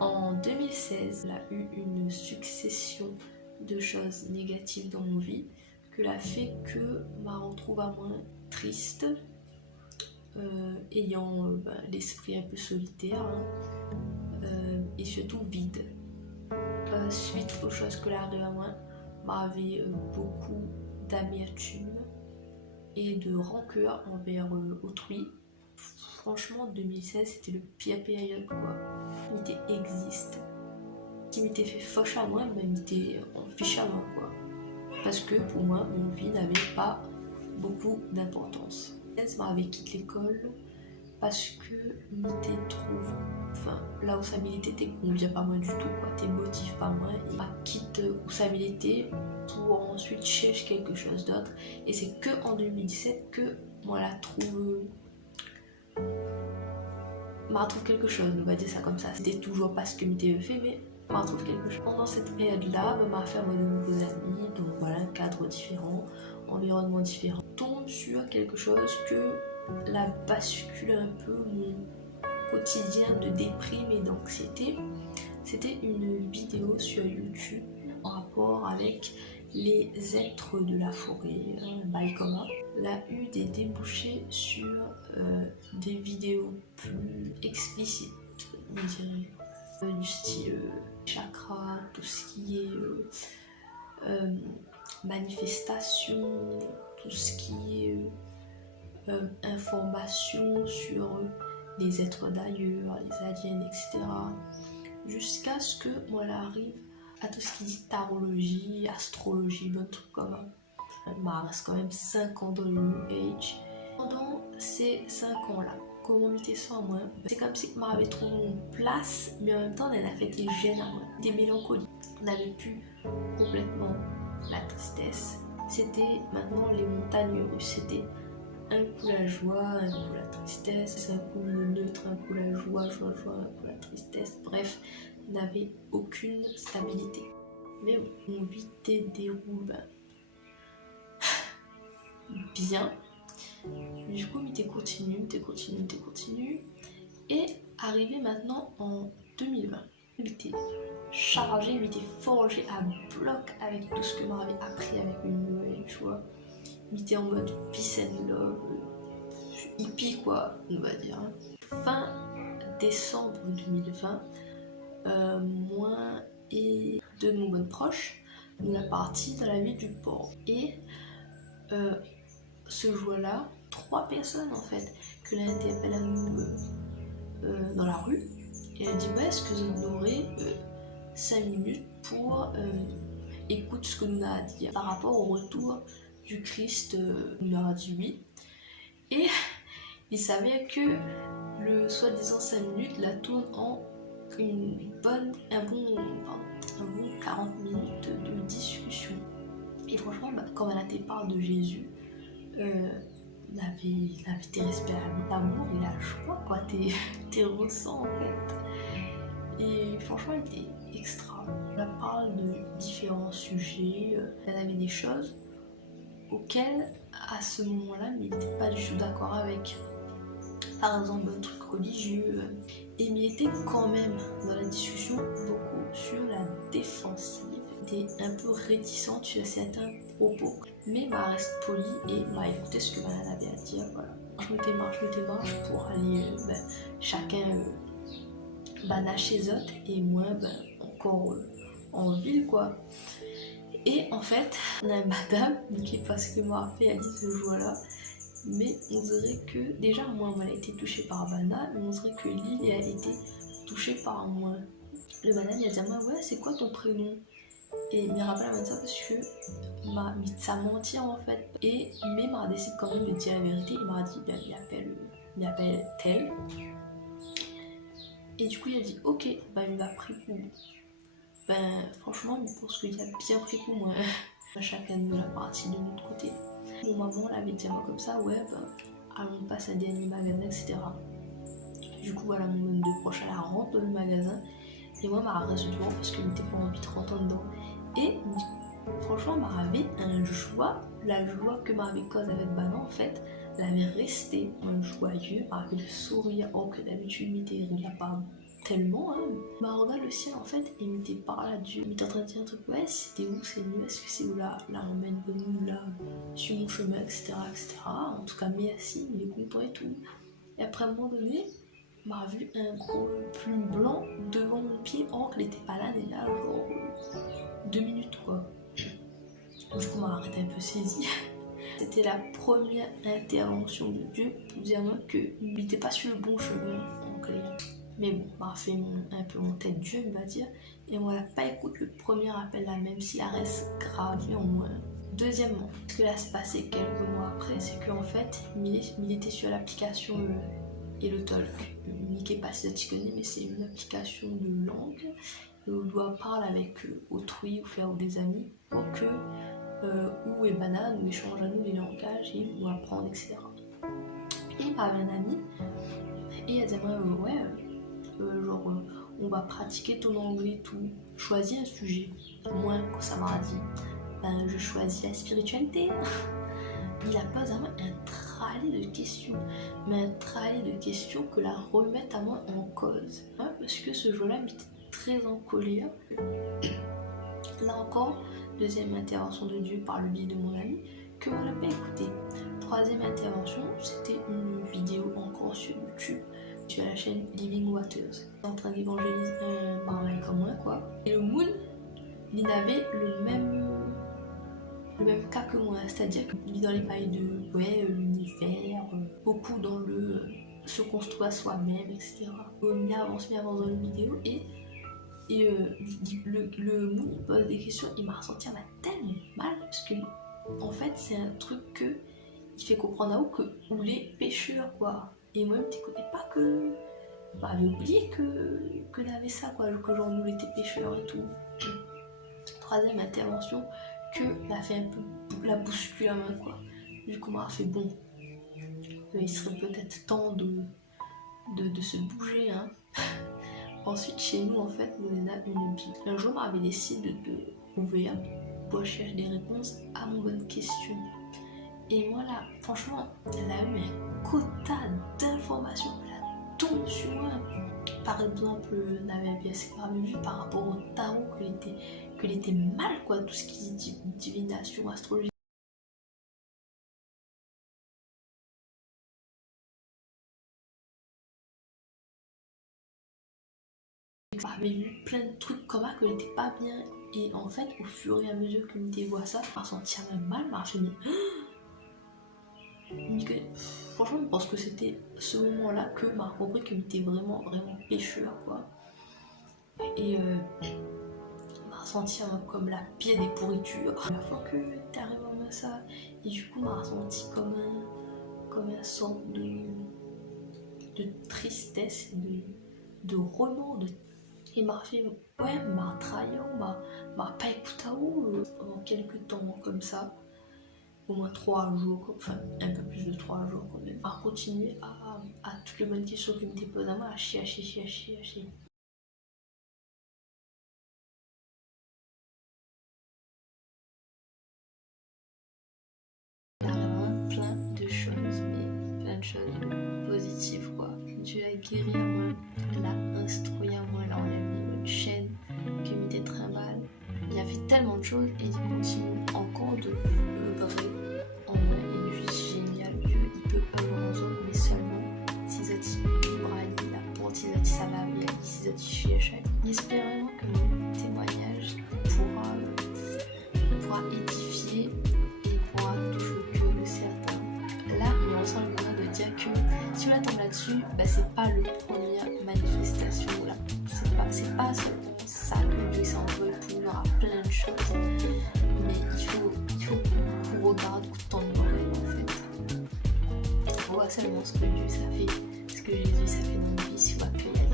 En 2016, elle a eu une succession de choses négatives dans ma vie que l'a fait que m'a retrouve à moins triste, ayant l'esprit un peu solitaire et surtout vide. Suite aux choses que l'arrive à moi, m'avait beaucoup d'amertume et de rancœur envers autrui. Franchement, 2016 c'était le pire période quoi. Il existe. Qui m'était fait fauche à moi, mais il m'était en fiche à moi quoi. Parce que pour moi, mon vie n'avait pas beaucoup d'importance. Je m'avais quitté l'école parce que m'était trouve, enfin là où ça milité convient pas moi du tout quoi, t'es motive pas moi et ma quitte où ça milité pour ensuite chercher quelque chose d'autre et c'est que en 2017 que moi la trouve m'a retrouve quelque chose, on va dire ça comme ça. C'était toujours pas ce que m'était fait mais m'a retrouve quelque chose. Pendant cette période là, m'a fait de nouveaux amis, donc voilà un cadre différent, environnement différent. Tombe sur quelque chose que la bascule un peu mon quotidien de déprime et d'anxiété. C'était une vidéo sur YouTube en rapport avec les êtres de la forêt, Baikoma. Elle a eu des débouchés sur des vidéos plus explicites, on dirait, du style chakra, tout ce qui est manifestation, tout ce qui est information sur les êtres d'ailleurs, les aliens, etc. Jusqu'à ce que moi j'arrive à tout ce qui dit tarologie, astrologie, un truc comme ça. Il me reste quand même 5 ans dans le New Age. Pendant ces 5 ans-là, comment m'était ça à moi, c'est comme si je m'avais trouvé une place, mais en même temps, elle a fait des gènes à moi, des mélancolies. On n'avait plus complètement la tristesse. C'était maintenant les montagnes russes. C'était un coup la joie, un coup la tristesse, un coup le neutre, un coup la joie, un coup la tristesse. Bref, on n'avait aucune stabilité. Mais bon, mon vie déroule bien. Du coup, m'était continue. Et arrivé maintenant en 2020, m'était chargé, m'était forgé à bloc avec tout ce que m'avait appris avec une nouvelle, tu vois. M'était en mode peace and love, hippie quoi, on va dire. Fin décembre 2020, moi et deux de nos bonnes proches, nous sommes partis dans la ville du port. Et ce jour-là, 3 personnes en fait, que l'un interpelle à nous dans la rue. Et elle dit ouais, est-ce que vous aurez 5 minutes pour écouter ce que nous avons à dire par rapport au retour du Christ. Nous leur a dit oui. Et il s'avère que le soi-disant 5 minutes la tourne en un bon 40 minutes de discussion. Et franchement, quand elle a été parlé de Jésus, il avait tes respects l'amour et la joie, quoi, tes ressens en fait. Et franchement, elle était extra. Elle parle de différents sujets, elle avait des choses auxquelles, à ce moment-là, il n'était pas du tout d'accord avec. Par exemple, un truc religieux. Et il était quand même dans la discussion beaucoup sur la défensive. Il était un peu réticente sur certains propos. Mais il reste poli et m'a écouté ce que Malade avait à dire. Voilà. Je me démarche pour aller chacun chez eux et moi encore en ville quoi. Et en fait, on a une madame qui, parce que m'a fait, elle dit ce jour-là, mais on dirait que, déjà moi, elle a été touchée par Vanna, mais on dirait que Lily a été touchée par moi. Le madame, il a dit à moi, ouais, c'est quoi ton prénom? Et il me rappelle à ça parce que ça mentit en fait. Et mais m'a décidé quand même de dire la vérité. Il m'a dit, il appelle tel. Et du coup, il a dit, ok, il m'a pris pour. Franchement, je pense qu'il a bien pris pour moi. Chacun de nous la partie de notre côté. Mon maman l'avait dit comme ça, ouais, allons passer à des derniers magasins, etc. Du coup, voilà, mon bonne de proche, elle rentre dans le magasin. Et moi, je reste devant parce que je n'étais pas envie de rentrer dedans. Et franchement, je avait la joie que m'avait causé avec Banan, en fait, elle avait resté un joyeux, avec le sourire, oh que d'habitude, il était la part tellement, hein. Bah regarde le ciel en fait, et il m'était par là, Dieu, il était en train de dire un truc, ouais c'était où, c'est mieux, est-ce que c'est où là emmène de nous là, sur mon chemin, etc., etc. En tout cas, merci, il est content et tout. Et après à un moment donné, m'a vu un gros plume blanc devant mon pied, or qu'il était pas là déjà, genre 2 minutes quoi. Du coup, m'a arrêté un peu saisi. C'était la première intervention de Dieu pour dire moi qu'il n'était pas sur le bon chemin en clair. Mais bon, m'a fait un peu mon tête Dieu, il va dire. Et voilà, pas écoute le premier appel là, même s'il reste gravé en moi. Deuxièmement, ce que là s'est passé quelques mois après, c'est qu'en fait, il était sur l'application HelloTalk. Je ne sais pas si tu connais, mais c'est une application de langue où on doit parler avec autrui ou faire des amis pour que ou et banane, ou échange à nous les langages et ou apprendre, etc. Et il m'avait un ami et elle disait moi on va pratiquer ton anglais tout, choisis un sujet. Moi quand ça m'a dit ben je choisis la spiritualité. Il a pas vraiment un trajet de questions, mais un trajet de questions que la remettre à moi en cause, hein, parce que ce jour-là m'était très en colère. Là encore, deuxième intervention de Dieu par le biais de mon ami, que on n'a pas écouté. Troisième intervention, c'était une vidéo encore sur YouTube, sur la chaîne Living Waters, en train d'évangéliser pareil comme moi quoi. Et le moon, il avait le même cas que moi, c'est-à-dire qu'il est dans les pailles de l'univers, beaucoup dans le se construire à soi-même, etc. Il avance dans la vidéo et le moon pose des questions, il m'a ressenti tellement mal parce que en fait c'est un truc que il fait comprendre à vous que vous les pêcheurs quoi. Et moi-même t'écoutais pas que j'avais oublié que n'avait ça quoi, que genre nous l'étais pêcheurs et tout. Troisième intervention, que m'a fait un peu la bouscule à main quoi. Du coup m'a fait bon, il serait peut-être temps de se bouger hein. Ensuite chez nous en fait on a une Bible. Un jour j'avais décidé d'ouvrir pour chercher des réponses à mon bonne question. Et moi là, franchement, elle a eu un quota d'informations, elle a tombé sur moi. Par exemple, n'avait bien vu par rapport au tarot qu'il était mal quoi, tout ce qui est divination, astrologie. J'avais vu plein de trucs comme ça que n'était pas bien. Et en fait, au fur et à mesure que je voit ça, je me sentais même mal, je me suis dit, franchement, je pense que c'était ce moment-là que m'a compris que j'étais vraiment pécheur quoi. Et m'a ressenti comme la pire des pourritures. La fois que t'es arrivé à ça, et du coup m'a ressenti comme un sorte de tristesse, de remords, et m'a fait ouais m'a trahi, m'a pas écouté pendant quelques temps comme ça. Au moins 3 jours, enfin un peu plus de 3 jours quand même, à continuer à toutes les bonnes questions qui m'étaient posées à moi, à chier. Il y a vraiment plein de choses, mais plein de choses positives quoi. Dieu a guéri à moi, il a instruit à moi, il a enlevé une chaîne qui m'était très mal. Il y avait tellement de choses et il continue encore de œuvrer. En vrai, il est juste génial. Dieu, il peut œuvrer en zone, mais seulement si ça t'y la porte, si ça va bien, si ça t'y chie à chaque. J'espère vraiment que mon témoignage pourra édifier et pourra toucher le cœur de certains. Là, il me semble de dire que si on attend là-dessus, bah, c'est pas le première manifestation là. C'est pas seulement ça que Dieu s'est envoyé pour nous à plein de choses. Mais il faut qu'on regarde autant de l'oreille en fait. On voit seulement ce que Dieu ça fait, ce que Jésus ça fait dans notre vie, si on va plus y aller.